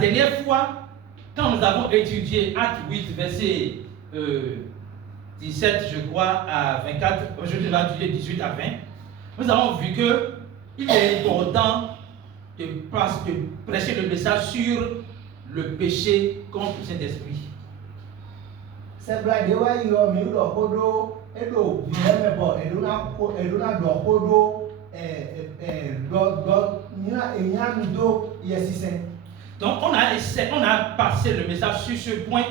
dernière fois, quand nous avons étudié Acte 8, verset 17, je crois, à 24, aujourd'hui nous allons étudier 18 à 20, nous avons vu qu'il est important de prêcher le message sur le péché contre le Saint-Esprit. C'est vrai, de voir il y a mieux d'opodo, et d'eau, bien bon, et d'ona d'opodo, Donc on a passé le message sur ce point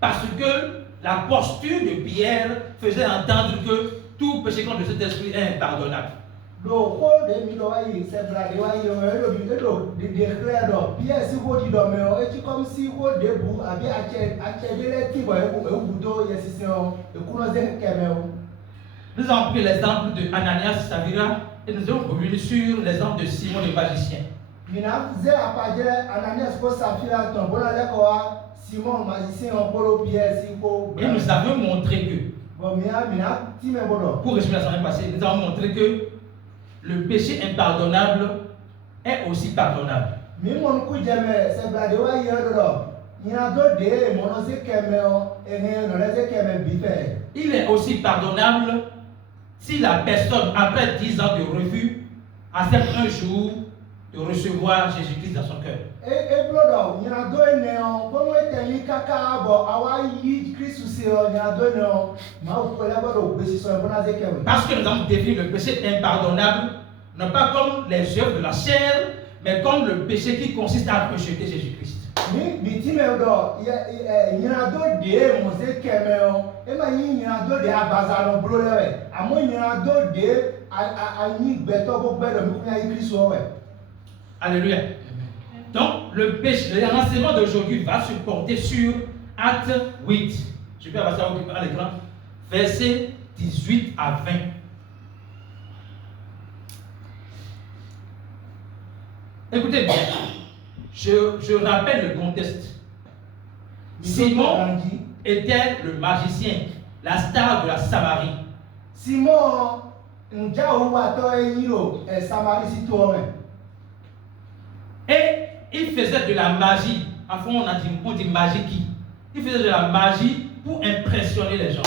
parce que la posture de Pierre faisait entendre que tout péché contre le Saint-Esprit est impardonnable. Nous avons pris l'exemple de Ananias et Saphira et nous avons revenu sur l'exemple de Simon le magicien. Et nous avions montré que, pour résumer la semaine passée, nous avons montré que le péché impardonnable est aussi pardonnable. Il est aussi pardonnable si la personne, après 10 ans de refus, accepte un jour de recevoir Jésus-Christ dans son cœur. Parce que nous avons défini le péché impardonnable, non pas comme les œuvres de la chair, mais comme le péché qui consiste à rejeter Jésus-Christ. Alléluia. Donc, le péché, le renseignement d'aujourd'hui va se porter sur Acte 8. Je peux avoir ça à l'écran. Versets 18 à 20. Écoutez bien, je rappelle le contexte. Simon était le magicien, la star de la Samarie. Simon, et il faisait de la magie. Enfin, on dit magie qui? Il faisait de la magie pour impressionner les gens.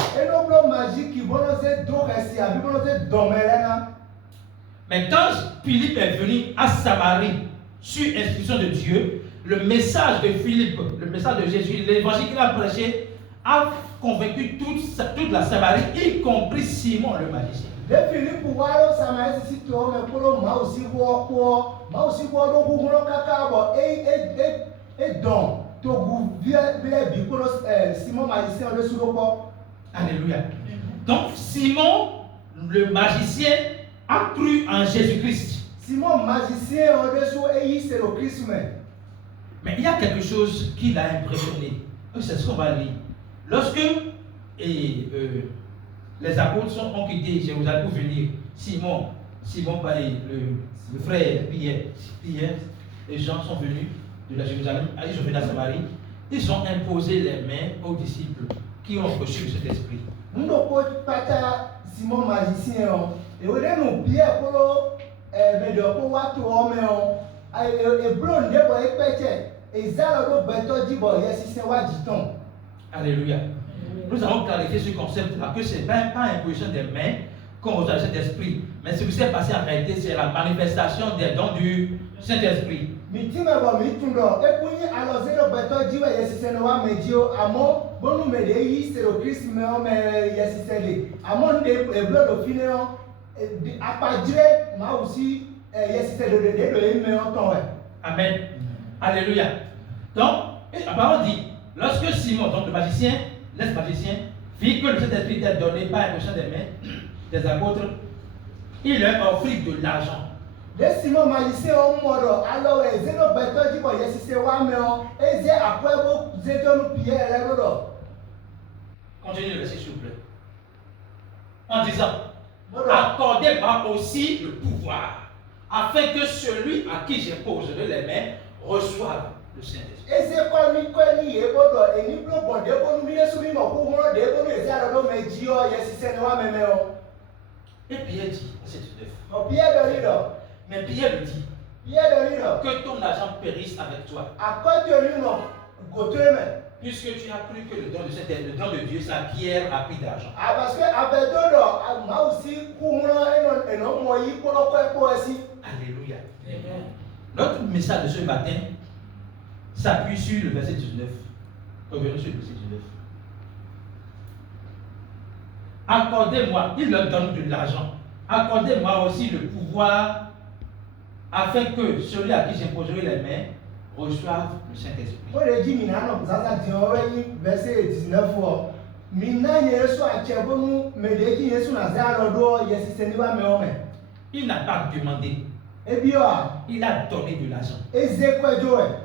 Mais quand Philippe est venu à Samarie, sur instruction de Dieu, le message de Philippe, le message de Jésus, l'évangile qu'il a prêché, a convaincu toute la Samarie, y compris Simon le magicien. Alléluia. Donc Simon le magicien a cru en Jésus-Christ. Simon magicien c'est le Christ. Mais il y a quelque chose qui l'a impressionné. C'est ce qu'on va lire. Lorsque les apôtres ont quitté Jérusalem pour venir, Simon le frère Pierre et Jean sont venus de la Jérusalem, ils sont venus à Samarie, ils ont imposé les mains aux disciples qui ont reçu cet esprit. Simon magicien, et on est nous Pierre pour Alléluia. Nous avons clarifié ce concept-là, que ce n'est pas imposition des mains qu'on reçoit cet esprit, mais ce qui s'est passé en réalité, c'est la manifestation des dons du Saint-Esprit. Amen. Alléluia. Donc, la parole dit, lorsque Simon, donc le magicien, l'ex-magicien, vit que le Saint-Esprit était donné par l'impression des mains des apôtres, il leur offrit de l'argent. Simon magicien au mode alors zéro beto dit bon yes c'est wa mais et j'ai après vous êtes nous pierre là. Continuez le verset s'il vous plaît. En disant, accordez-moi aussi le pouvoir, afin que celui à qui j'imposerai les mains reçoive le Saint-Esprit. Et c'est quoi ni et bodo et ni blo bon de bon mi yesu mi mo ku mo de bon esi ado me ji o yes c'est wa mais Et Pierre dit, c'est tout neuf. O Pierre de leader. Mais Pierre lui dit, Que ton argent périsse avec toi. Puisque tu as cru que le don de Dieu, c'est la pierre à prix d'argent. Alléluia. Amen. Notre message de ce matin s'appuie sur le verset 19. Revenons sur le verset 19. Accordez-moi, il leur donne de l'argent. Accordez-moi aussi le pouvoir afin que celui à qui j'imposerai les mains reçoive le Saint-Esprit. Il n'a pas demandé. Il a donné de l'argent.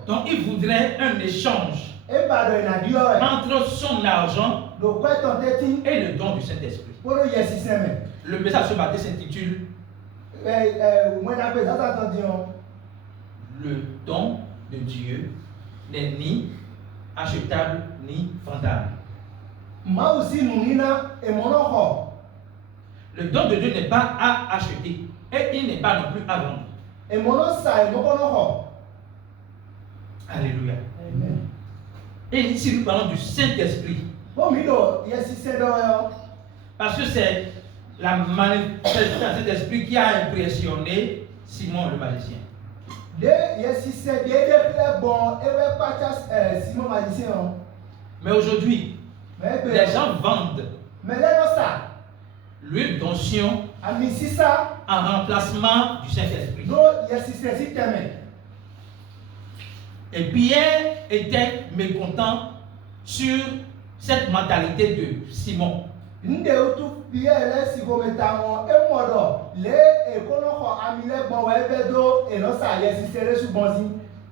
Donc il voudrait un échange entre son argent et le don du Saint-Esprit. Le message ce matin s'intitule Le don de Dieu n'est ni achetable ni vendable. Le don de Dieu n'est pas à acheter et il n'est pas non plus à vendre. Alléluia. Amen. Et ici nous parlons du Saint-Esprit. Parce que c'est la manifestation de cet esprit qui a impressionné Simon le magicien. Mais aujourd'hui, les gens vendent l'huile d'onction en remplacement du Saint-Esprit. Et Pierre était mécontent sur cette mentalité de Simon.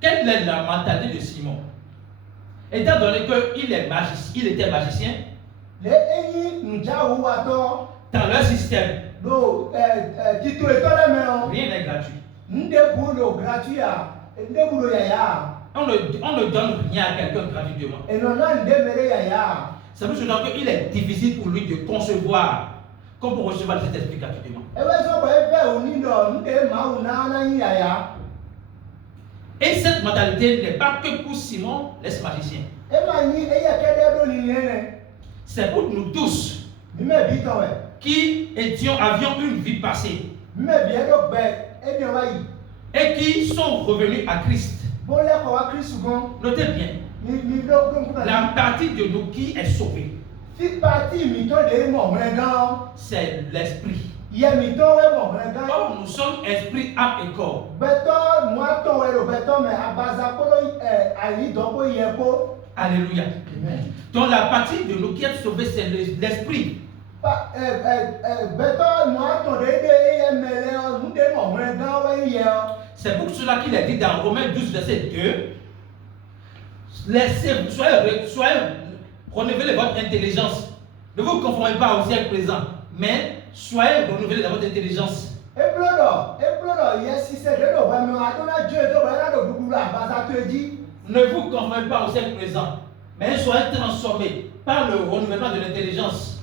Quelle est la mentalité de Simon? Étant donné qu'il était magicien, dans leur système, rien n'est gratuit. On ne donne rien à quelqu'un gratuitement. Ça veut dire qu'il est difficile pour lui de concevoir comme pour recevoir cet esprit gratuitement. Et cette mentalité n'est pas que pour Simon, l'ex-magicien. C'est pour nous tous qui avions une vie passée et qui sont revenus à Christ. Notez bien, la partie de nous qui est sauvée, c'est l'esprit. Or, nous sommes esprit, âme et corps. Alléluia. Amen. Donc la partie de nous qui est sauvée, c'est l'esprit. C'est pour cela qu'il est dit dans Romains 12, verset 2, soyez renouvelez votre intelligence. Ne vous conformez pas au siècle présent, mais soyez renouvelés dans votre intelligence. Ne vous conformez pas au siècle présent, mais soyez transformés par le renouvellement de l'intelligence.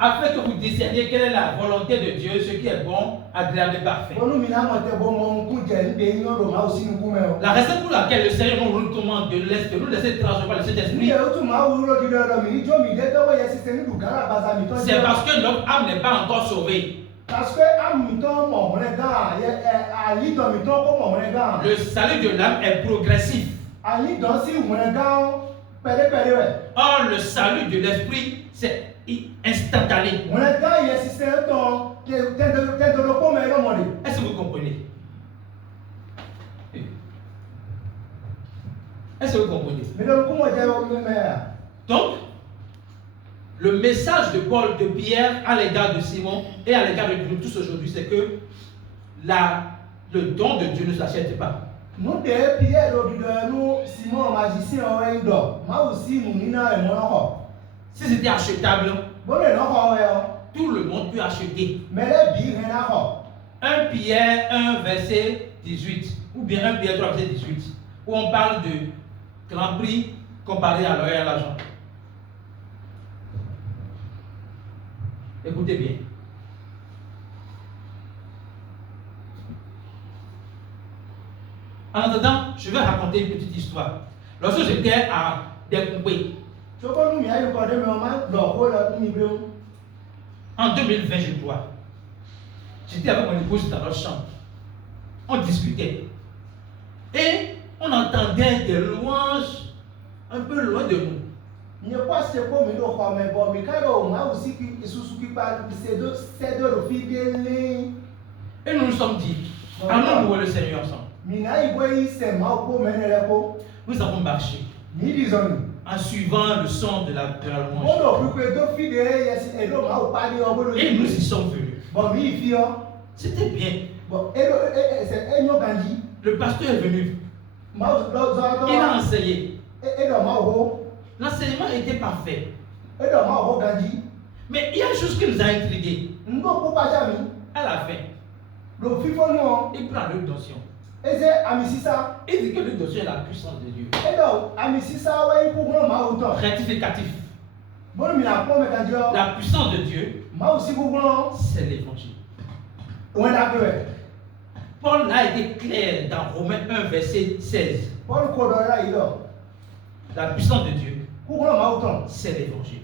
Afin que vous discerniez quelle est la volonté de Dieu, ce qui est bon, agréable et parfait. La raison pour laquelle le Seigneur nous recommande de nous laisser transformer par le Saint-Esprit, c'est parce que notre âme n'est pas encore sauvée. Le salut de l'âme est progressif. Or, le salut de l'esprit, c'est instantané. Est-ce que vous comprenez? Est-ce que vous comprenez? Donc, le message de Paul, de Pierre à l'égard de Simon et à l'égard de nous tous aujourd'hui, c'est que le don de Dieu ne s'achète pas. Si c'était achetable, tout le monde peut acheter. Un Pierre 1 verset 18 ou bien un Pierre 3 verset 18 où on parle de grand prix comparé à l'or et à l'argent. Écoutez bien. En attendant, je vais raconter une petite histoire. Lorsque j'étais à Découpé, en 2020, je crois, j'étais avec mon épouse dans notre chambre. On discutait. Et on entendait des louanges un peu loin de nous. Et nous nous sommes dit, allons louer le Seigneur ensemble. Nous avons marché en suivant le son de la louange. Et nous y sommes venus. C'était bien. Le pasteur est venu. Il a enseigné. L'enseignement était parfait. Mais il y a une chose qui nous a intrigués. À la fin, il prend l'huile d'onction. Il dit que l'huile d'onction est la puissance de Dieu. Rectificatif. La puissance de Dieu, c'est l'évangile. Paul a été clair dans Romains 1, verset 16. La puissance de Dieu, c'est l'évangile.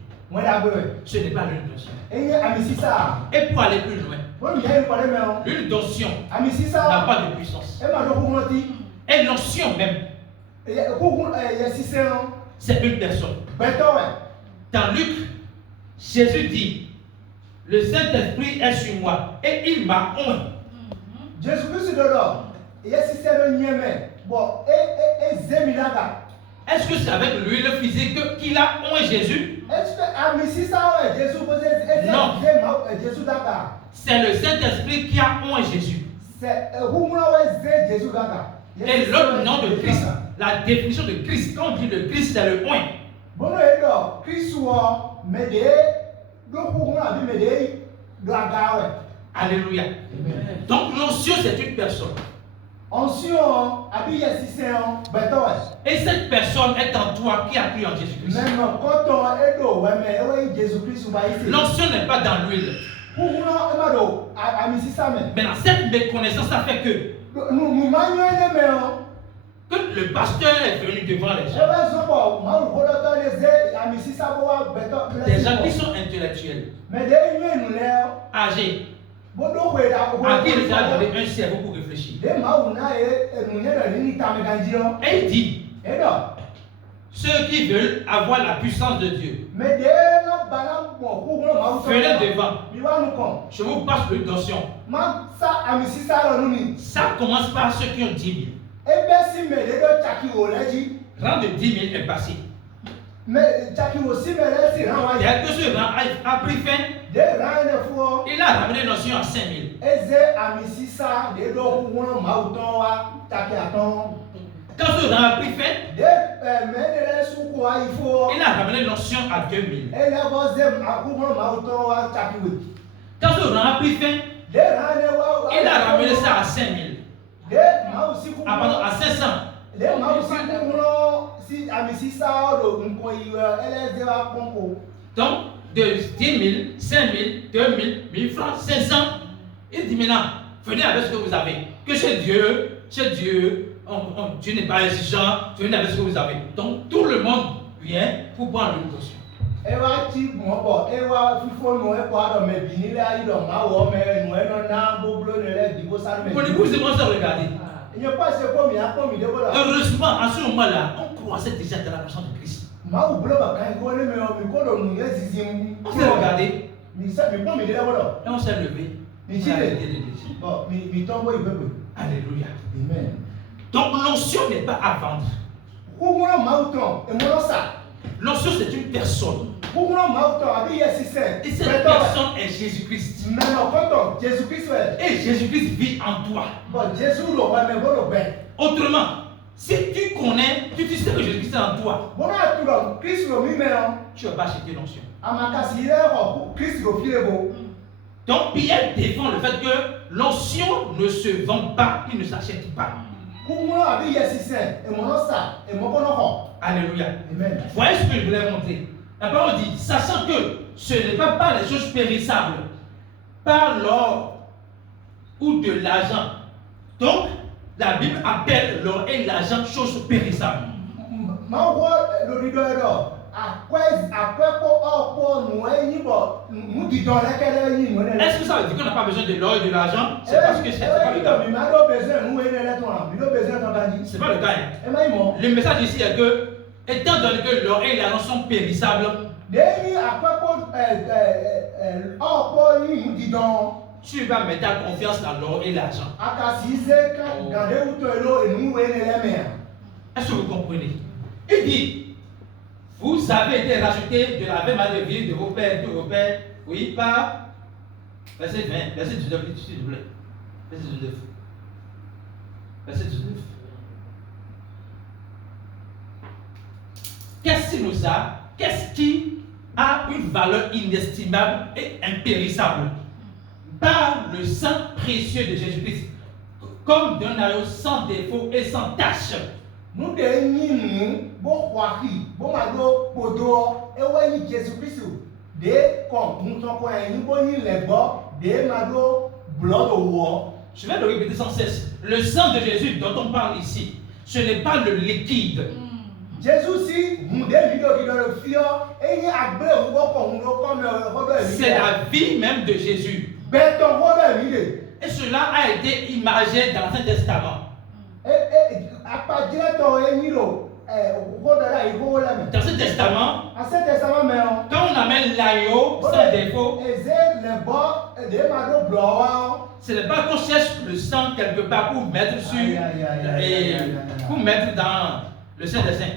Ce n'est pas l'huile d'onction. Et pour aller plus loin, l'huile d'onction n'a pas de puissance. Et l'onction même, c'est une personne. Dans Luc, Jésus dit, le Saint-Esprit est sur moi et il m'a oint. Est-ce que c'est avec l'huile physique qu'il a oint Jésus? Non. C'est le Saint-Esprit qui a oint Jésus. Et l'autre nom de Christ, la définition de Christ, quand on dit le Christ, c'est le oint. Alléluia. Donc l'onction, c'est une personne. Et cette personne est en toi qui a cru en Jésus-Christ. L'onction n'est pas dans l'huile. Maintenant, cette méconnaissance a fait que le pasteur est venu devant les gens. Des gens qui sont intellectuels, âgés, à qui il a donné un cerveau pour réfléchir. Et il dit, ceux qui veulent avoir la puissance de Dieu, venez devant. Je vous passe l'huile d'onction. Ça commence par ceux qui ont 10 000. Rang de 10 000 est passé. Dès que ce rang a pris fin, il a ramené l'onction à 5 000. Quand ce rang a pris fin, il a ramené l'onction à 2 000. Quand ce rang a pris fin, il a ramené ça à 5 000. Ah, pardon, à 500. Donc, de 10 000, 5 000, 2 000, 1000 francs, 500. Il dit maintenant, venez avec ce que vous avez. Que chez Dieu, Dieu n'est pas exigeant, venez avec ce que vous avez. Donc, tout le monde vient pour prendre une caution. Mon épouse commence à regarder. Heureusement, à ce moment-là, on croissait déjà dans la personne de Christ. On s'est regardé. Et on s'est levé. Alléluia. Amen. Donc l'onction n'est pas à vendre. L'onction, c'est une personne. Et cette personne est Jésus-Christ. Et Jésus-Christ vit en toi. Autrement, si tu connais, tu sais que Jésus-Christ est en toi, tu ne vas pas acheter l'onction. Donc Pierre défend le fait que l'onction ne se vend pas, il ne s'achète pas. Alléluia. Amen. Voyez ce que je voulais montrer. La parole dit, sachant que ce n'est pas par les choses périssables, par l'or ou de l'argent. Donc, la Bible appelle l'or et l'argent choses périssables. Est-ce que ça veut dire qu'on n'a pas besoin de l'or et de l'argent? C'est parce que c'est pas le cas. C'est pas le cas. Hein. Le message ici est que, étant donné que l'or et l'argent sont périssables, tu vas mettre ta confiance dans l'or et l'argent. Est-ce que vous comprenez? Il dit, vous avez été rachetés de la même manière de vie de vos pères, oui, par verset 20, verset 19, s'il vous plaît. Verset 19. Verset 19. Qu'est-ce qui a une valeur inestimable et impérissable? Par le sang précieux de Jésus-Christ, comme d'un agneau sans défaut et sans tache. Nous devons je vais le répéter sans cesse. Le sang de Jésus dont on parle ici, ce n'est pas le liquide. C'est la vie même de Jésus. Et cela a été imagé dans l'Ancien Testament. Dans ce testament, quand on amène l'agneau sans défaut, ce n'est pas qu'on cherche le sang quelque part pour mettre sur et pour mettre dans le Saint des Saints.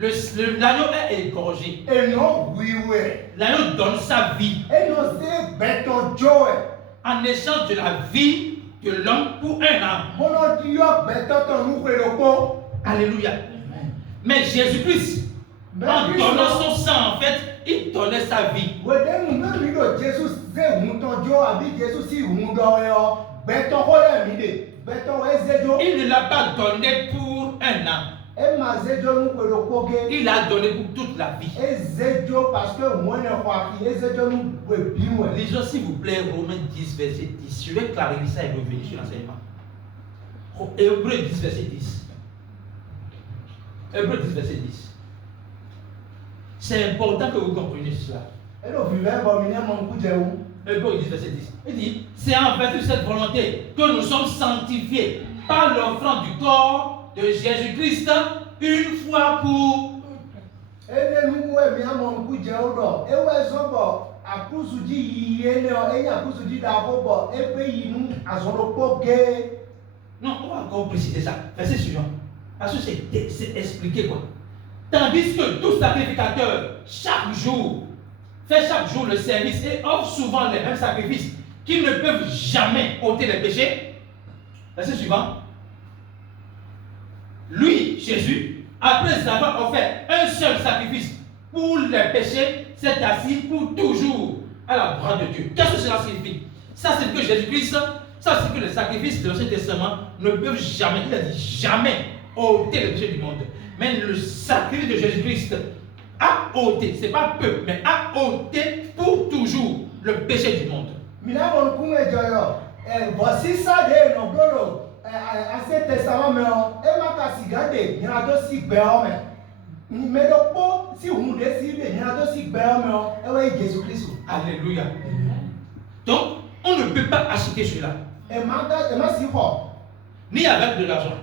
L'agneau est égorgé. L'agneau donne sa vie en échange de la vie de l'homme pour un âme. Alléluia. Mais Jésus-Christ, en donnant son sang, en fait, il donnait sa vie. Il ne l'a pas donné pour un âme. Il a donné pour toute la vie. Lisons s'il vous plaît Romains 10 verset 10. Je vais clarifier ça et revenir sur l'enseignement. Hébreux 10 verset 10. Hébreux 10 verset 10. C'est important que vous compreniez cela. Hébreux 10 verset 10. Il dit, c'est en vertu de cette volonté que nous sommes sanctifiés par l'offrande du corps de Jésus-Christ une fois pour non, on va encore préciser ça. Verset suivant. Parce que c'est expliqué quoi. Tandis que tout sacrificateur, chaque jour, fait chaque jour le service et offre souvent les mêmes sacrifices qui ne peuvent jamais ôter les péchés. Verset suivant. Lui, Jésus, après avoir offert un seul sacrifice pour les péchés, s'est assis pour toujours à la droite de Dieu. Qu'est-ce que cela signifie? Ça, c'est que Jésus-Christ, ça, c'est que les sacrifices de l'Ancien Testament ne peuvent jamais, il a dit jamais, ôter les péchés du monde. Mais le sacrifice de Jésus-Christ a ôté, c'est pas peu, mais a ôté pour toujours le péché du monde. Voici ça de nos blonds. Ancien Testament, mais si vous décidez, Jésus-Christ. Alléluia. Donc, on ne peut pas acheter cela. Ni avec de l'argent.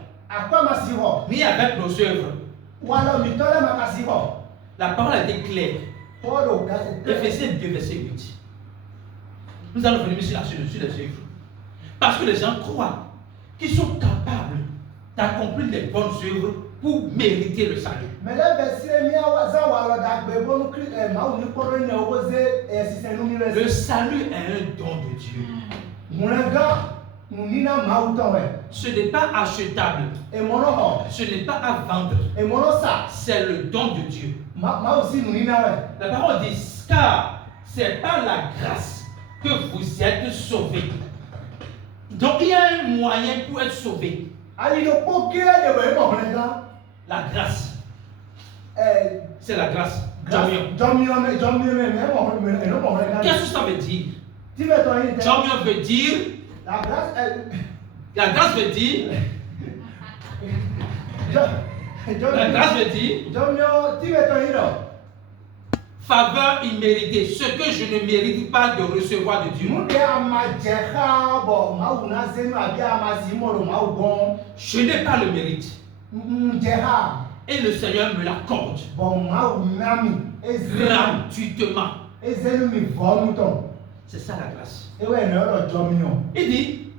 Ni avec nos œuvres. La parole a été claire. Éphésiens 2, verset 8. Nous allons venir sur les œuvres. Parce que les gens croient qu'ils sont capables d'accomplir les bonnes œuvres pour mériter le salut. Le salut est un don de Dieu. Ce n'est pas achetable. Ce n'est pas à vendre. C'est le don de Dieu. La parole dit, car c'est par la grâce que vous êtes sauvés. Donc il y a un moyen pour être sauvé. La grâce. C'est la grâce. Qu'est-ce que ça veut dire? Jomio veut dire. La grâce veut dire. La grâce veut dire. Faveur imméritée, ce que je ne mérite pas de recevoir de Dieu. Je n'ai pas le mérite. Et le Seigneur me l'accorde gratuitement. C'est ça la grâce. Il dit,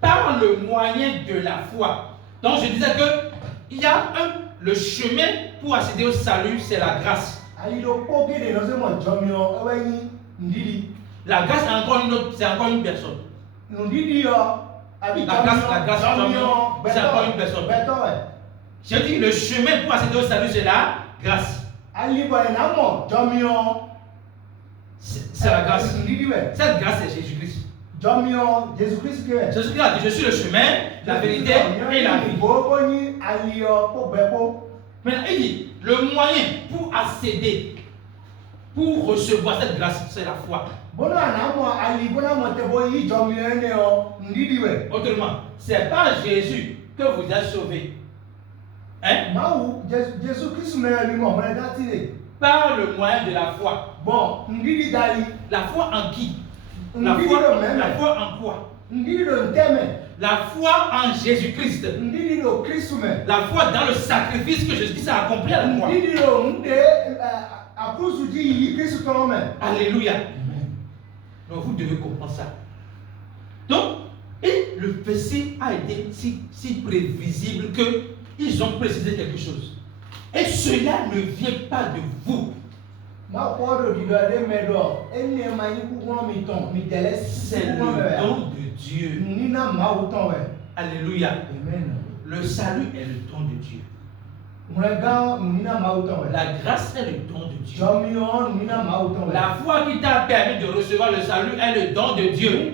par le moyen de la foi. Donc je disais que il y a le chemin pour accéder au salut, c'est la grâce. La grâce c'est encore une autre, c'est encore une personne. La grâce, c'est encore une personne. Je dis le chemin pour accéder au salut, c'est la grâce. C'est la grâce. Cette grâce, c'est Jésus-Christ. Jésus-Christ a dit, je suis le chemin, la vérité et la vie. Maintenant, il dit, le moyen pour accéder, pour recevoir cette grâce, c'est la foi. Autrement, c'est par Jésus que vous êtes sauvés. Hein? Par le moyen de la foi. La foi en qui? La foi en quoi? La foi en Jésus-Christ. La foi dans le sacrifice que Jésus-Christ a accompli à la croix. Alléluia. Donc vous devez comprendre ça. Donc, et le verset a été si prévisible qu'ils ont précisé quelque chose. Et cela ne vient pas de vous. C'est le don de Dieu. Alléluia. Le salut est le don de Dieu. La grâce est le don de Dieu. La foi qui t'a permis de recevoir le salut est le don de Dieu.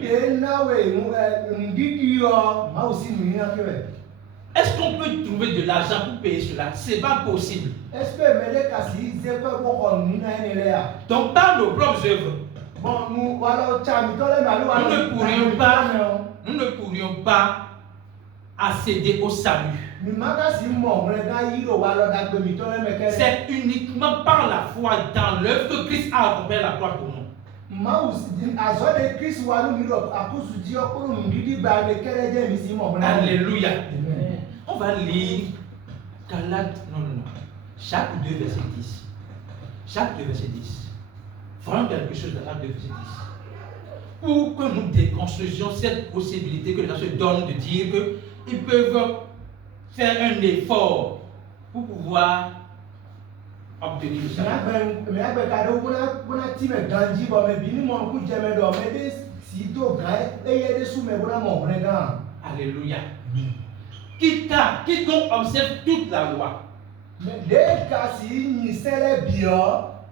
Est-ce qu'on peut trouver de l'argent pour payer cela? Ce n'est pas possible. Donc par nos propres œuvres, nous ne pourrions pas accéder au salut. C'est uniquement par la foi dans l'œuvre que Christ a accompli la croix pour nous. Alléluia. On va lire Galates, non. Chaque 2 verset 10. Chaque 2 verset 10. Vraiment quelque chose dans Acte 2 verset 10. Pour que nous déconstruisions cette possibilité que les gens se donnent de dire qu'ils peuvent faire un effort pour pouvoir obtenir le salut. Alléluia. Quiconque observe toute la loi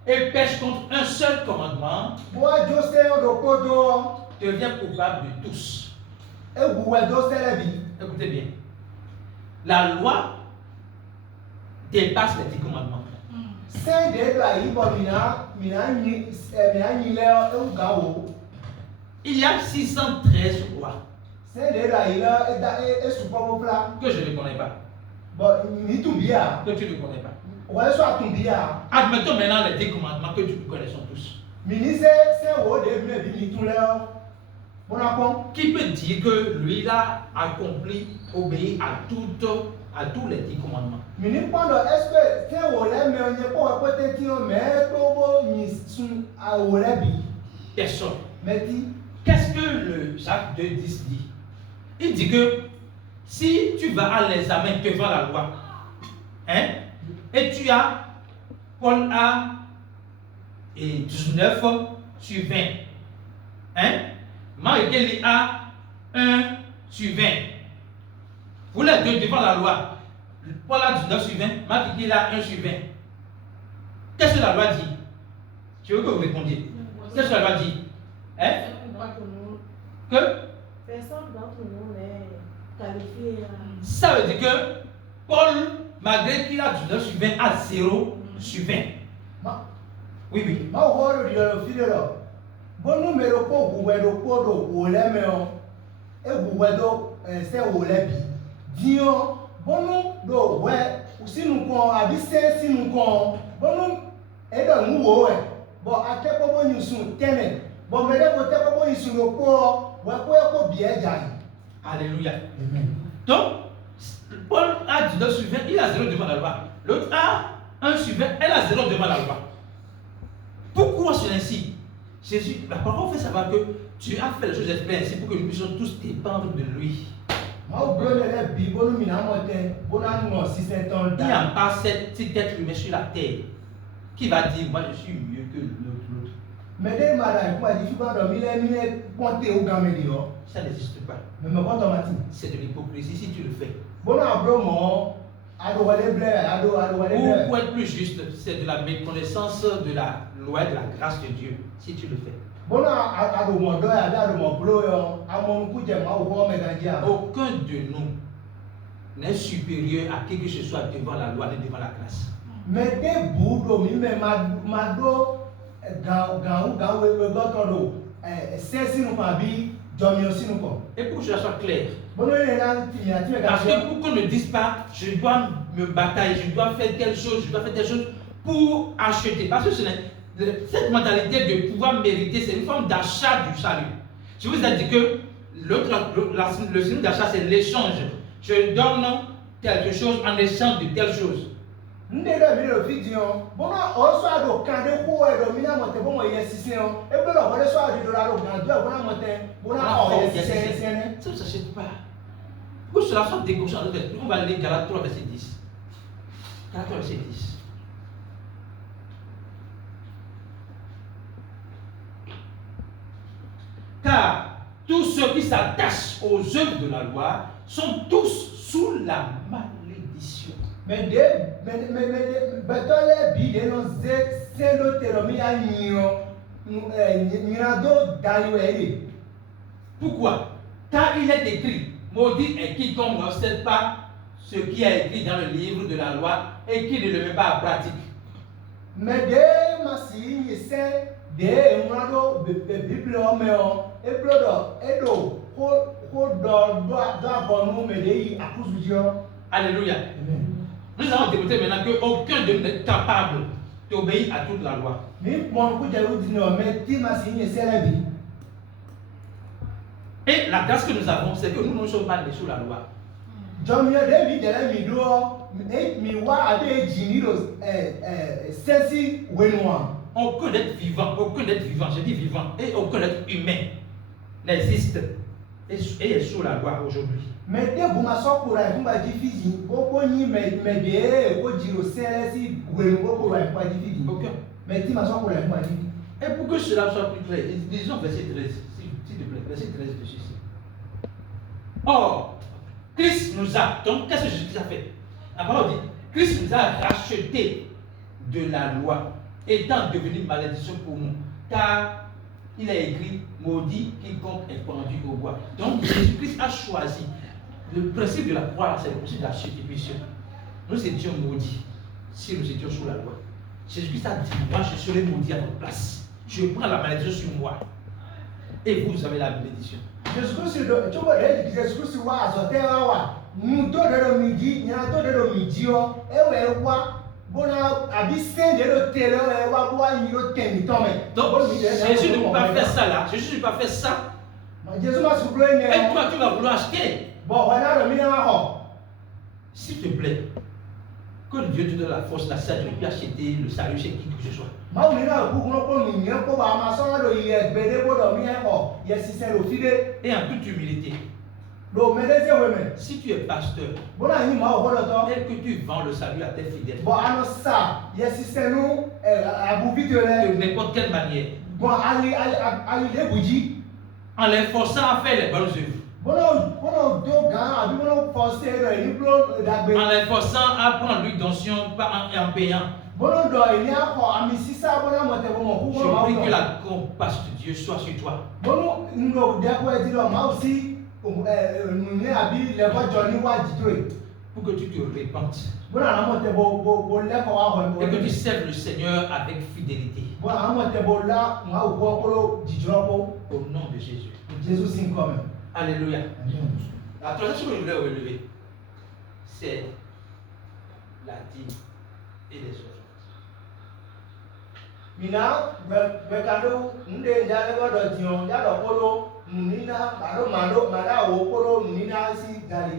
et pêche contre un seul commandement devient coupable de tous. Écoutez bien. La loi dépasse les 10 commandements. Il y a 613 lois que je ne connais pas. Que tu ne connais pas. Admettons maintenant les 10 commandements que nous connaissons tous. Qui peut dire que lui il a accompli, obéi à tous les 10 commandements? Personne. Qu'est-ce que le Jacques 2,10 dit? Il dit que si tu vas à l'examen devant la loi, hein, et tu as Paul A et 19 sur 20, hein, Marie a 1 sur 20. Vous les deux devant la loi, Paul a 19 sur 20, Marie a 1 sur 20. Qu'est-ce que la loi dit? Je veux que vous répondiez. Qu'est-ce que la loi dit? Hein? Que? Personne d'entre nous n'est Ça veut dire que Paul, malgré qu'il a 19 sur 20, a 0 sur 20. Oui, oui. Bon numéro pour gouverner pour le lémeo et gouverner c'est au lébi. Dion bon do ouais si nous con abissé si nous con bon et dans nous ouais bon à quel point nous sommes tenés bon mais les côtés comment ils sont le pour ouais pour bien jaillir. Alléluia. Donc Paul a 19 sur 20, il a 0 devant la loi. L'autre a 1 sur 20, elle a 0 devant la loi. Pourquoi c'est ainsi? Jésus, la parole fait savoir que tu as fait les choses exprès ainsi pour que nous puissions tous dépendre de lui. Il n'y a pas cet petit être humain sur la terre qui va dire moi je suis mieux que l'autre. Ça n'existe pas. C'est de l'hypocrisie si tu le fais. Ou pour être plus juste, c'est de la méconnaissance de la loi et de la grâce de Dieu si tu le fais. Aucun de nous n'est supérieur à qui que ce soit devant la loi et devant la grâce. Et pour que cela soit clair, parce que pour qu'on ne dise pas je dois me batailler, je dois faire telle chose, pour acheter, parce que cette mentalité de pouvoir mériter, c'est une forme d'achat du salut. Je vous ai dit que le signe d'achat, c'est l'échange. Je donne quelque chose en échange de telle chose. Ça ne s'achète pas. Pour que cela soit décoché dans notre esprit, on va lire Galates 3, verset 10. Galates 3, verset 10. Car tous ceux qui s'attachent aux œuvres de la loi sont tous sous la malédiction. Pourquoi? Car il est écrit, maudit est quiconque n'observe pas ce qui est écrit dans le livre de la loi et qui ne le met pas en pratique. Alléluia. Nous allons démontrer maintenant qu'aucun de nous n'est capable d'obéir à toute la loi. Et la grâce que nous avons, c'est que nous ne sommes pas sous la loi. Aucun être vivant, je dis vivant, et aucun être humain n'existe et est sous la loi aujourd'hui. Aucun. Et pour que cela soit plus clair, disons verset 13, s'il te plaît, verset 13 de ceci. Or, Christ nous a, donc qu'est-ce que Jésus a fait? La parole dit, Christ nous a rachetés de la loi, étant devenu malédiction pour nous, car il est écrit, maudit quiconque est pendu au bois. Donc Jésus-Christ a choisi. Le principe de la croix, c'est le principe de la substitution. Nous étions maudits si nous étions sous la loi. Jésus-Christ a dit, moi je serai maudit à votre place. Je prends la malédiction sur moi. Et vous avez la bénédiction. Donc Jésus ne peut pas faire ça là. Jésus ne peut pas faire ça. Et toi tu vas vouloir acheter. S'il te plaît, que Dieu te donne la force, la sagesse de acheter le salut chez qui que ce soit. Et en toute humilité. Si tu es pasteur et que tu vends le salut à tes fidèles de n'importe quelle manière, en les forçant à faire les bonnes œuvres, en les forçant à prendre l'huile d'onction en payant, je prie que la compassion de Dieu soit sur toi. nune abi le vojo ni wa jitro pour que tu te répandes bona na mo te bo le ko wa ho et que tu serves le Seigneur avec fidélité. bona mo te bo la ma wo ko jijro ko Au nom de Jésus. Jésus sin come. Alléluia. Amen. La troisième chose que je voulais relever, c'est la dîme et les offrandes. Mina bekado nde njale godo tion jalo kolo munina mara wo kolo munina si dali.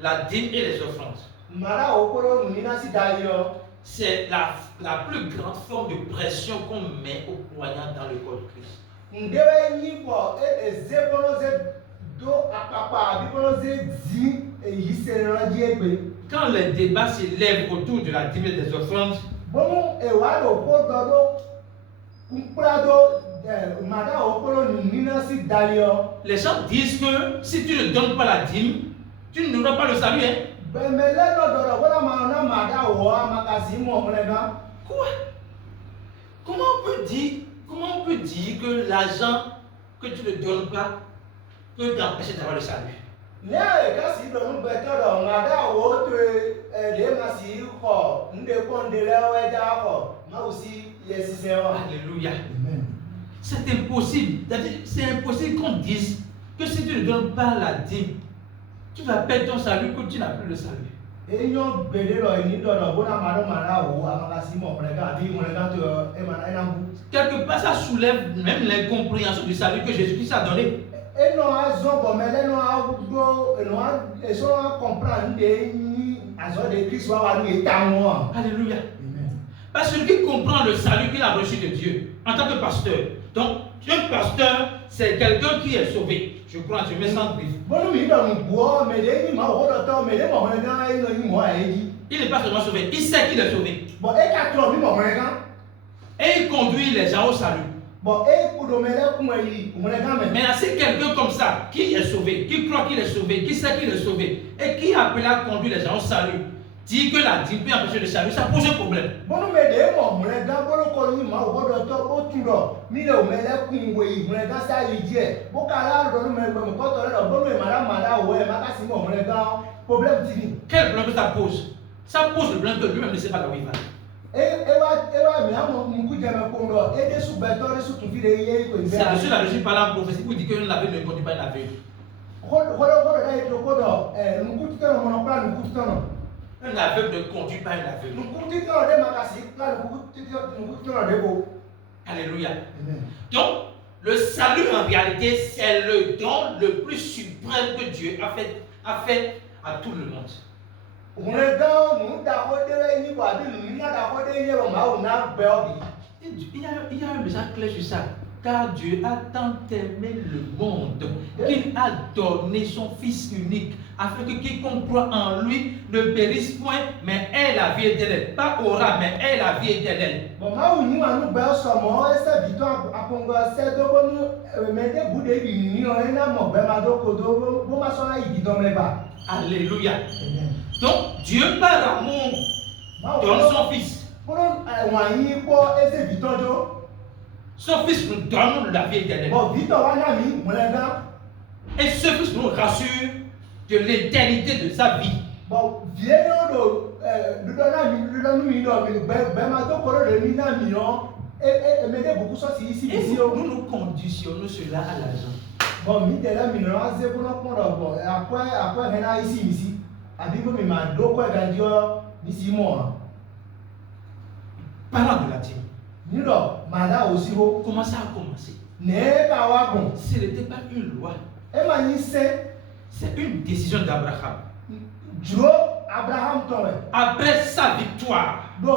La dîme et les offrandes, Mara wo kolo munina si dali yo. c'est la plus grande forme de pression qu'on met aux croyants dans le corps de Christ. Ndewe ni ko eze kono ze do apapa bi kono ze di yi se ranji egbe. Quand les débats s'élèvent autour de la dîme et des offrandes, Bomu ewa do ko dodo kumprado mara wo kolo munina si dali yo. les gens disent que si tu ne donnes pas la dîme, tu n'auras pas le salut. Hein? Bemele do dodo wala ma na mara wo amakasi mo mlega. Quoi? Comment on peut dire que l'argent que tu ne donnes pas peut t'empêcher d'avoir le salut? Lẹ́yìn kasi dọ̀nù bẹ̀tọ̀dọ̀ màdá wo tó lè má sí kọ̀ ndé kọ́ndé lẹ́wọ́ ẹja kọ̀ má wò sí yẹ sísẹ́ wọn. Alléluia. C'est impossible. C'est impossible qu'on dise que si tu ne donnes pas la dîme, tu vas perdre ton salut, que tu n'as plus le salut. Eyín gbèdé lọ ìní dọ̀dọ̀ bó náà màdó màdá wo amakasi mọ̀ ọ̀pẹ̀lẹ̀ká àbí ìmọ̀lẹ́ká tó ẹ̀ náà bú. Quelque part, ça soulève même l'incompréhension du salut que Jésus-Christ a donné. Eno azɔ gɔmɛ lɛ eno aɖo eno eso akɔmpran de nyi azɔ de Kristu awa nu eta ŋua. Alléluia. Parce que celui qui comprend le salut qu'il a reçu de Dieu en tant que pasteur. Donc, un pasteur, c'est quelqu'un qui est sauvé. Je crois, je mets ça en bref. Bonu mi dɔn buɔ mɛ de nyi ma wo dɔtɔ mɛ de mɔmɔlɛ gã eno nyi mɔ ayi dzi. Il n'est pas seulement sauvé, il sait qu'il est sauvé. Bon, eka trɔ mi mɔmɔlɛ gã. Et il conduit les gens au salut. Bon, kudomele kumeli mɔmɔlɛ gã mɛ. Mais c'est quelqu'un comme ça qui est sauvé, qui croit qu'il est sauvé, qui sait qu'il est sauvé et qui est appelé à conduire les gens au salut. Dit que la dîme peut empêcher le salut, ça pose un problème. Bonu mɛ de mɔmɔlɛ gã bolo kɔ nyi ma wo dɔtɔ bo tu dɔ mi le mɛlɛ kun wo yi mɔmɔlɛ gã sa yi diɛ bo kala dɔ nu mɛ gbɛmɛ kɔtɔ lɛ dɔ bonu mɛ mara wo yɛ ma ka si mɔmɔlɛ gã problème ti ni. Quel problème ça pose? Ça pose le problème que lui-même ne sait pas là où il va. Ewa mi amɔ nuku jɛmɛ kun dɔ ede su bɛtɔ de su tufi de ye ko C'est dessus la Régie parle en prophétie pour dire que l'aveugle ne conduit pas une aveugle. Kɔdɔ da yi to ko dɔ nuku titɔ nɔ mɔnɔ kura nuku titɔ nɔ. Un aveugle ne conduit pas une aveugle. Nuku titɔ nɔ de ma ka si kura nuku titɔ nɔ de ko. Alléluia. Donc, le salut en réalité, c'est le don le plus suprême que Dieu a fait à tout le monde. Il y a un message clair sur ça. Car Dieu a tant aimé le monde qu'il a donné son Fils unique afin que quiconque croit en lui ne périsse point, mais ait la vie éternelle. Pas aura, mais ait la vie éternelle. Alléluia. Donc Dieu par amour donne son Fils. Son Fils nous donne la vie éternelle. Et ce Fils nous rassure de l'éternité de sa vie. Et nous nous conditionnons cela à l'argent. Parlant de la dîme. Comment ça a commencé? Ce n'était pas une loi. C'est une décision d'Abraham. Après sa victoire, de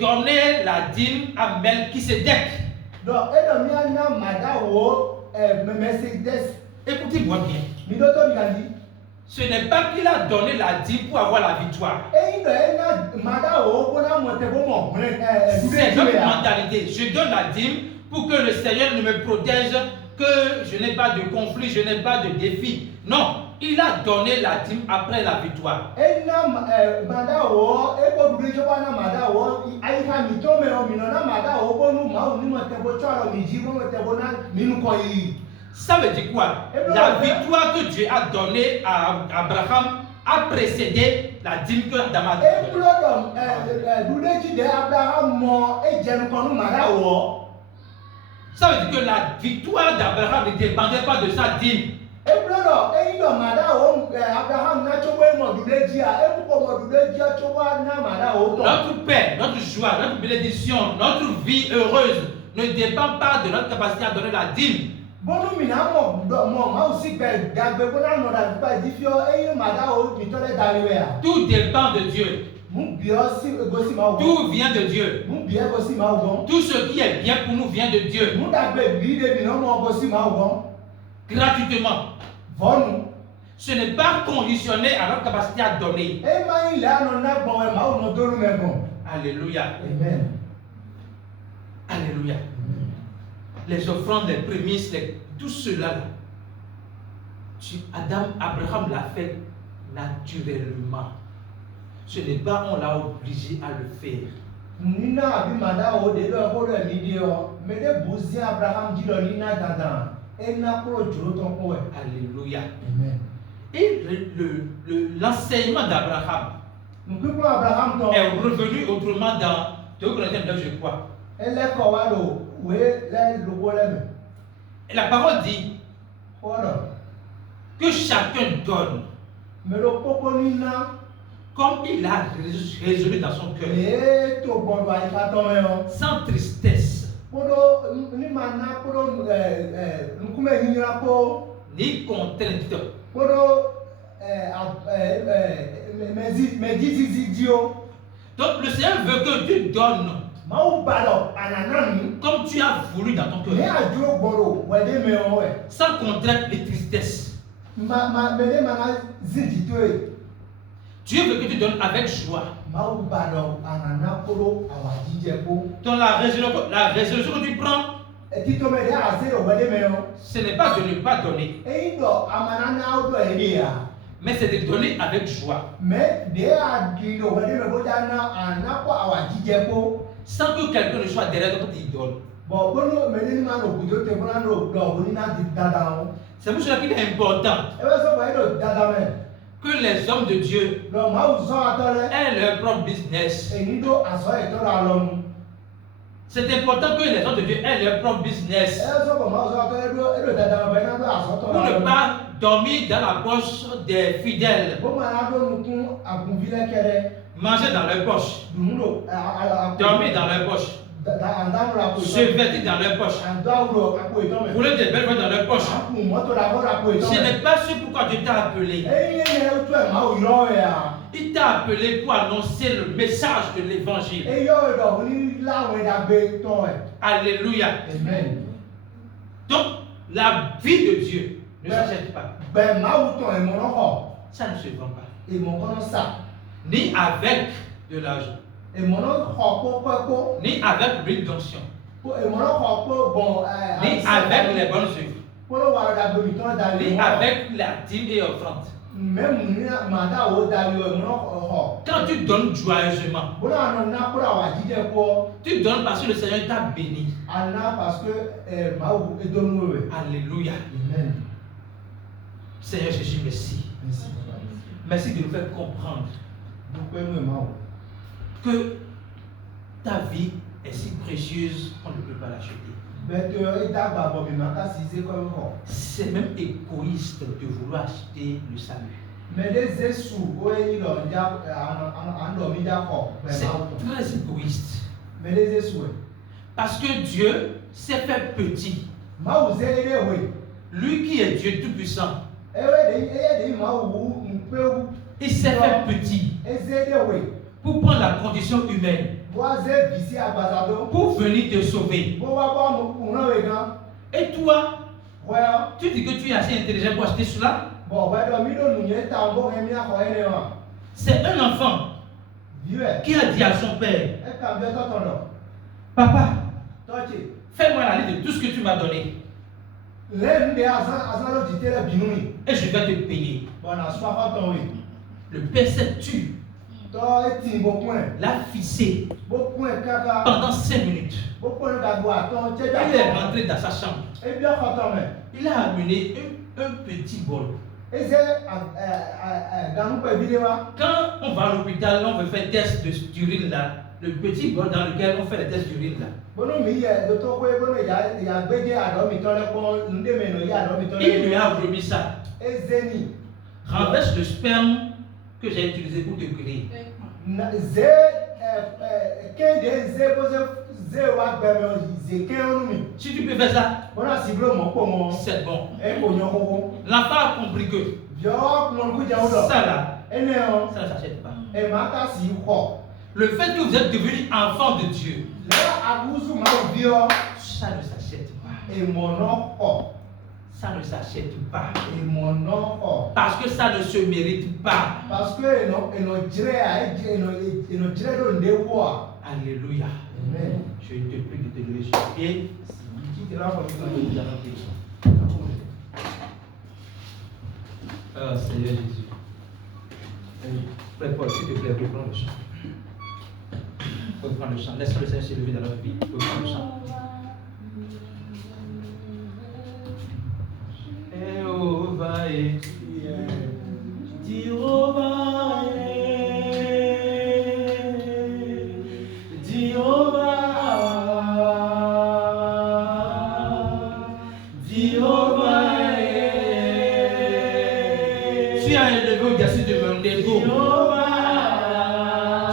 donner la dîme à Melchisedec. Écoutez-moi bien. Ce n'est pas qu'il a donné la dîme pour avoir la victoire. C'est notre mentalité. Je donne la dîme pour que le Seigneur ne me protège, que je n'ai pas de conflit, je n'ai pas de défi. Non, il a donné la dîme après la victoire. Ça veut dire quoi? La victoire que Dieu a donnée à Abraham a précédé la dîme que Adam a donnée. Ça veut dire que la victoire d'Abraham ne dépendait pas de sa dîme. Notre paix, notre joie, notre bénédiction, notre vie heureuse ne dépend pas de notre capacité à donner la dîme. Tout dépend de Dieu. Tout vient de Dieu. Tout ce qui est bien pour nous vient de Dieu. Gratuitement. Ce n'est pas conditionné à notre capacité à donner. Alléluia. Amen. Alléluia. Les offrandes, les prémices, tout cela, Abraham l'a fait naturellement. Ce n'est pas on l'a obligé à le faire. Alléluia. Amen. Et l'enseignement d'Abraham est revenu autrement dans 2 Corinthiens 9, je crois. Et la parole dit que chacun donne comme il a résolu dans son cœur, sans tristesse, ni contrainte. Donc le Seigneur veut que tu donnes comme tu as voulu dans ton cœur, sans contrainte ni tristesse. Dieu veut que tu donnes avec joie. Donc la résolution que tu prends, ce n'est pas de ne pas donner, mais c'est de donner avec joie. Sans que quelqu'un ne soit derrière toi quand il donne. C'est pour cela qu'il est important que les hommes de Dieu aient leur propre business. C'est important que les hommes de Dieu aient leur propre business. Pour ne pas dormir dans la poche des fidèles. Manger dans leur poche. Dormir dans leur poche. Se vêtir dans leur poche. Rouler des belles voitures dans leur poche. Ce n'est pas ce pourquoi Dieu t'a appelé. Il t'a appelé pour annoncer le message de l'évangile. Alléluia. Amen. Donc, la vie de Dieu ne s'achète pas. Ça ne se vend pas. Ni avec de l'argent. Ni avec l'huile d'onction. Ni avec les bonnes œuvres. Ni avec la dîme et offrande. Quand tu donnes joyeusement, tu donnes parce que le Seigneur t'a béni. Alléluia. Amen. Seigneur Jésus, merci. Merci de nous faire comprendre que ta vie est si précieuse qu'on ne peut pas l'acheter. C'est même égoïste de vouloir acheter le salut. C'est très égoïste. Parce que Dieu s'est fait petit. Lui qui est Dieu tout-puissant, il s'est fait petit pour prendre la condition humaine, pour venir te sauver. Et toi, tu dis que tu es assez intelligent pour acheter cela? C'est un enfant qui a dit à son père, papa, fais-moi la liste de tout ce que tu m'as donné. Et je vais te payer. Le père s'est tu. l'a fixé pendant 5 minutes. Il est rentré dans sa chambre. Il a amené un petit bol. Quand on va à l'hôpital, on veut faire test d'urine là. Le petit bol dans lequel on fait les tests d'urine là. Il lui a remis ça. Renverse le sperme que j'ai utilisé pour te créer. Si tu peux faire ça, c'est bon. L'enfant a compris que ça là, ça ne s'achète pas. Le fait que vous êtes devenu enfant de Dieu, ça ne s'achète pas. Ça ne s'achète pas. Parce que ça ne se mérite pas. Alléluia. Amen. Je te prie de te lever sur pied. Oh Seigneur Jésus. Frère Paul, s'il te plaît, reprends le chant. Reprends le chant. Laisse le Seigneur se lever dans notre vie. Reprends le chant. Jéhovah est Jéhovah Tu as élevé au-dessus de mon ego.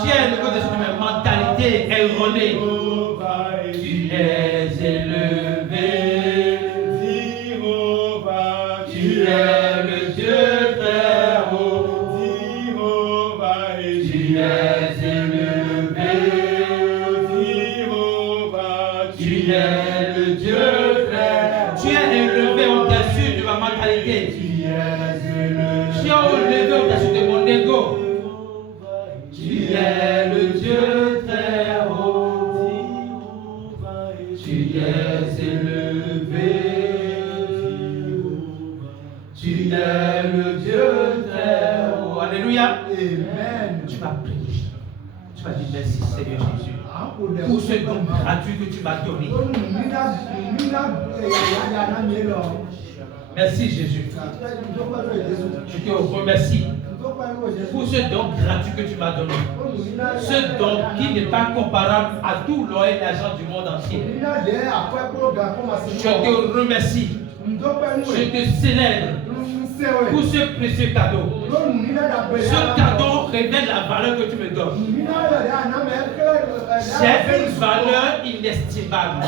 Tu as élevé au-dessus de ma mentalité erronée. Tu es élevé. Tu es le Dieu très haut. Tu es élevé. Tu es le Dieu très haut. Tu es élevé au-dessus de ma mentalité. Tu es élevé au-dessus de mon ego. Tu es le Dieu très haut. Tu es élevé. Tu es le Dieu très haut. Alléluia. Amen. Tu vas prier. Tu vas dire merci Seigneur Jésus. Pour ce don gratuit que tu m'as donné. Merci Jésus. Je te remercie pour ce don gratuit que tu m'as donné. Ce don qui n'est pas comparable à tout l'or et l'argent du monde entier. Je te remercie. Je te célèbre pour ce précieux cadeau. Ce cadeau révèle la valeur que tu me donnes. J'ai une valeur inestimable.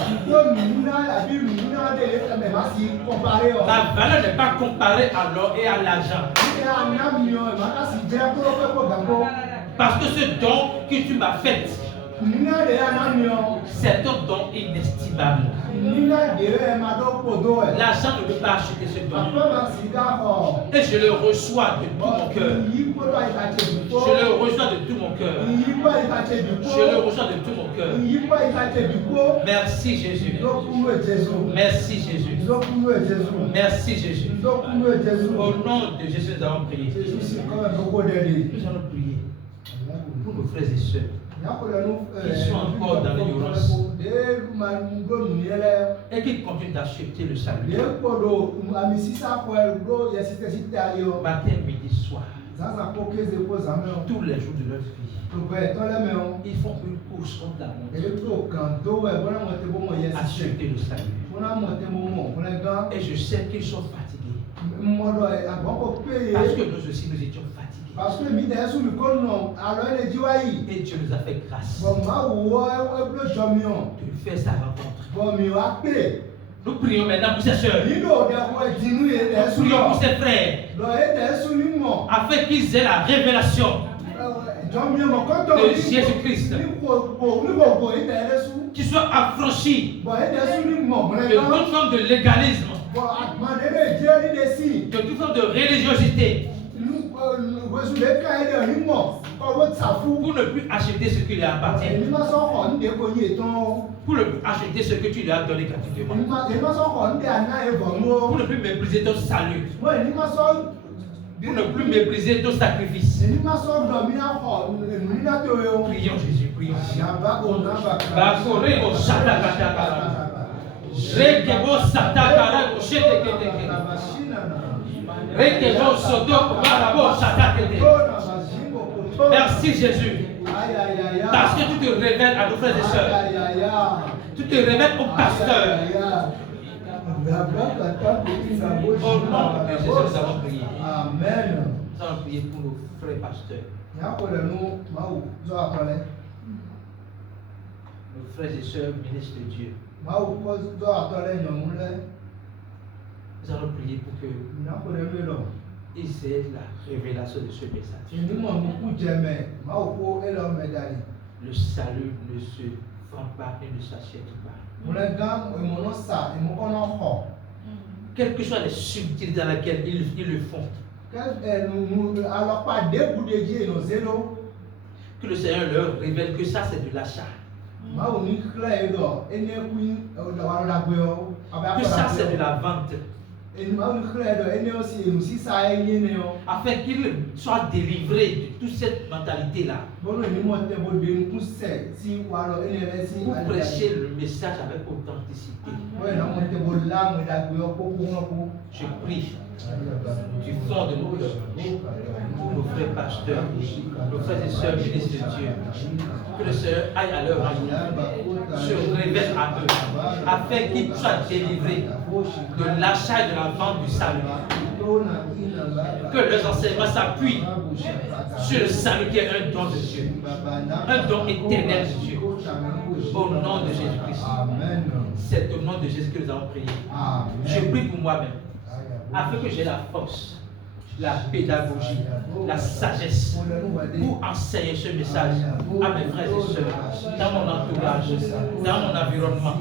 Ma valeur n'est pas comparée à l'or et à l'argent. Parce que ce don que tu m'as fait, c'est un don inestimable. L'argent ne peut pas acheter ce don. Et je le reçois de tout mon cœur. Je le reçois de tout mon cœur. Je le reçois de tout mon cœur. Merci Jésus. Merci Jésus. Merci Jésus. Au nom de Jésus, nous allons prier. Nous allons prier pour nos frères et sœurs qui sont encore dans l'ignorance et qui continuent d'acheter le salut. Matin, midi, soir. Tous les jours de leur vie. Ils font une course contre la montagne. Acheter le salut. Et je sais qu'ils sont fatigués. Parce que nous aussi, nous étions fatigués. Et Dieu nous a fait grâce de faire sa rencontre. Nous prions maintenant pour ces sœurs. Nous prions pour ces frères. Afin qu'ils aient la révélation de Jésus-Christ. Qu'ils soient affranchis de toute forme de légalisme, de toute forme de religiosité, pour ne plus acheter ce qui lui appartient, pour ne plus acheter ce que tu lui as donné gratuitement, pour ne plus mépriser ton salut, pour ne plus mépriser ton sacrifice. Èmi máa sọ ọ̀dọ̀ mi náà kọ̀ èmi nígbà tó yẹ o. Prions Jésus, prions. Yàbáko náà Bakorego shatakataka. Rekebo satakara kosheteketeke. Rekebo sodoko marabo shatakete. Merci Jésus. Parce que tu te révèles à nos frères et sœurs. Tu te révèles au pasteur. Au nom de Jésus, nous avons prié. Amen. Nous allons prier pour nos frères pasteurs. Nos frères et sœurs ministres de Dieu. Nous allons prier pour que ils aient la révélation de ce message. Le salut ne se vend pas et ne s'achète pas. Quelles que soient les subtilités dans lesquelles ils le font. Que le Seigneur leur révèle que ça c'est de l'achat. Que ça c'est de la vente. Afin qu'ils soient délivrés de toute cette mentalité-là. Pour prêcher le message avec authenticité. Je prie du fond de nos cœurs pour nos frères pasteurs, nos frères et sœurs ministres de Dieu. Que le Seigneur aille à leur rencontre, se révèle à eux, afin qu'ils soient délivrés de l'achat et de la vente du salut. Que leurs enseignements s'appuient sur le salut qui est un don de Dieu, un don éternel de Dieu. Au nom de Jésus-Christ. C'est au nom de Jésus que nous allons prier. Je prie pour moi-même, afin que j'ai la force, la pédagogie, la sagesse pour enseigner ce message à mes frères et sœurs, dans mon entourage, dans mon environnement,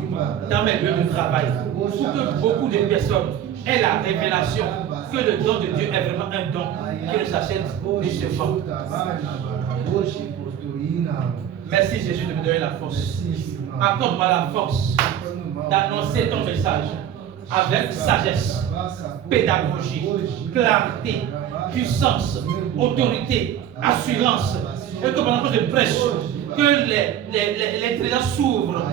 dans mes lieux de travail, pour que beaucoup de personnes aient la révélation que le don de Dieu est vraiment un don qui ne s'achète ni se vend. Merci Jésus de me donner la force. Accorde-moi la force d'annoncer ton message avec sagesse, pédagogie, clarté, puissance, autorité, assurance. Et que pendant que je prêche, que les trésors s'ouvrent,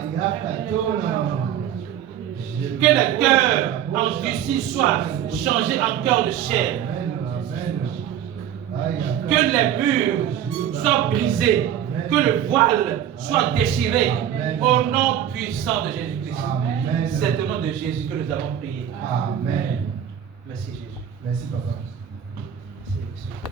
que les cœurs endurcis soient changés en cœur de chair, que les murs soient brisés, que le voile soit déchiré au nom puissant de Jésus-Christ. C'est au nom de Jésus que nous avons prié. Amen. Merci Jésus. Merci Papa. Merci.